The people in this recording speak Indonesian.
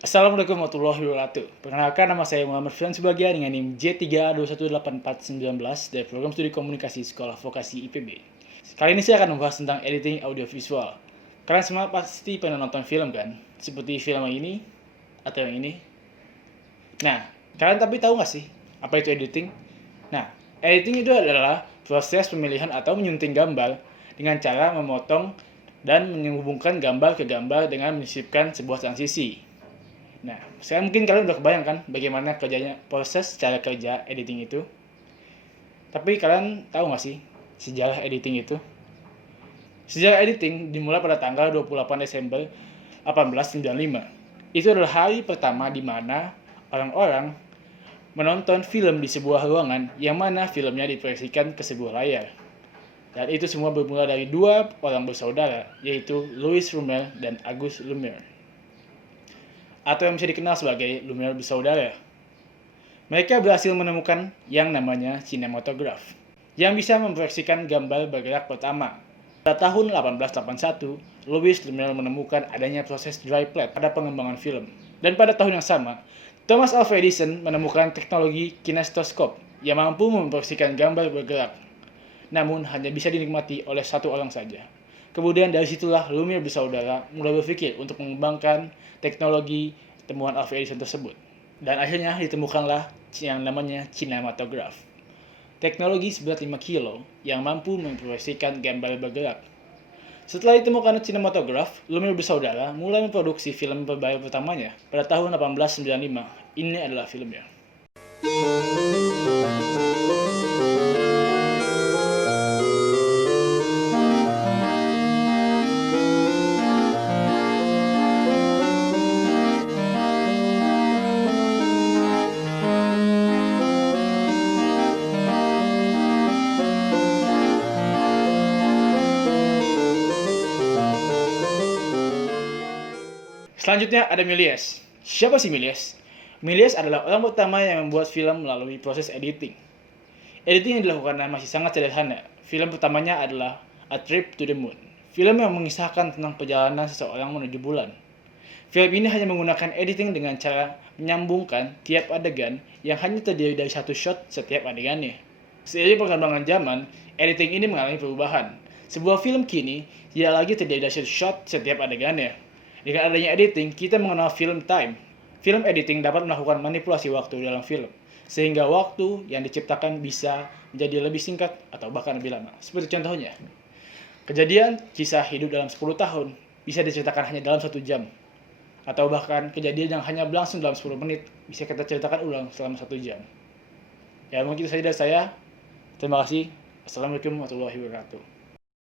Assalamualaikum warahmatullahi wabarakatuh. Perkenalkan, nama saya Muhammad Firman Subagia dengan NIM J3218419 dari Program Studi Komunikasi Sekolah Vokasi IPB. Kali ini saya akan membahas tentang editing audiovisual. Kalian semua pasti pernah nonton film kan? Seperti film yang ini atau yang ini. Nah, kalian tapi tahu nggak sih apa itu editing? Nah, editing itu adalah proses pemilihan atau menyunting gambar dengan cara memotong dan menghubungkan gambar ke gambar dengan menyisipkan sebuah transisi. Nah, sekarang mungkin kalian udah kebayang kan bagaimana kerjanya, proses cara kerja editing itu. Tapi kalian tahu nggak sih sejarah editing itu? Sejarah editing dimulai pada tanggal 28 Desember 1895. Itu adalah hari pertama di mana orang-orang menonton film di sebuah ruangan yang mana filmnya diproyeksikan ke sebuah layar. Dan itu semua bermula dari dua orang bersaudara, yaitu Louis Lumière dan Auguste Lumière, atau yang bisa dikenal sebagai Lumière bersaudara. Mereka berhasil menemukan yang namanya sinematograf, yang bisa memproyeksikan gambar bergerak pertama. Pada tahun 1881, Louis Lumière menemukan adanya proses dry plate pada pengembangan film. Dan pada tahun yang sama, Thomas Alva Edison menemukan teknologi kinestoscope yang mampu memproyeksikan gambar bergerak, namun hanya bisa dinikmati oleh satu orang saja. Kemudian dari situlah Lumière bersaudara mulai berpikir untuk mengembangkan teknologi temuan Alva Edison tersebut. Dan akhirnya ditemukanlah yang namanya sinematograf. Teknologi seberat 5 kilo yang mampu memproyeksikan gambar bergerak. Setelah ditemukan sinematograf, Lumière bersaudara mulai memproduksi film berbayar pertamanya pada tahun 1895. Ini adalah filmnya. Selanjutnya ada Méliès. Siapa sih Méliès? Méliès adalah orang pertama yang membuat film melalui proses editing. Editing yang dilakukan masih sangat sederhana. Film pertamanya adalah A Trip to the Moon, film yang mengisahkan tentang perjalanan seseorang menuju bulan. Film ini hanya menggunakan editing dengan cara menyambungkan tiap adegan yang hanya terdiri dari satu shot setiap adegannya. Seiring perkembangan zaman, editing ini mengalami perubahan. Sebuah film kini tidak lagi terdiri dari satu shot setiap adegannya. Dengan adanya editing, kita mengenal film time. Film editing dapat melakukan manipulasi waktu dalam film, sehingga waktu yang diciptakan bisa menjadi lebih singkat atau bahkan lebih lama. Seperti contohnya, kejadian kisah hidup dalam 10 tahun bisa diceritakan hanya dalam 1 jam. Atau bahkan kejadian yang hanya berlangsung dalam 10 menit bisa kita ceritakan ulang selama 1 jam. Ya, mungkin itu saja dari saya. Terima kasih. Assalamualaikum warahmatullahi wabarakatuh.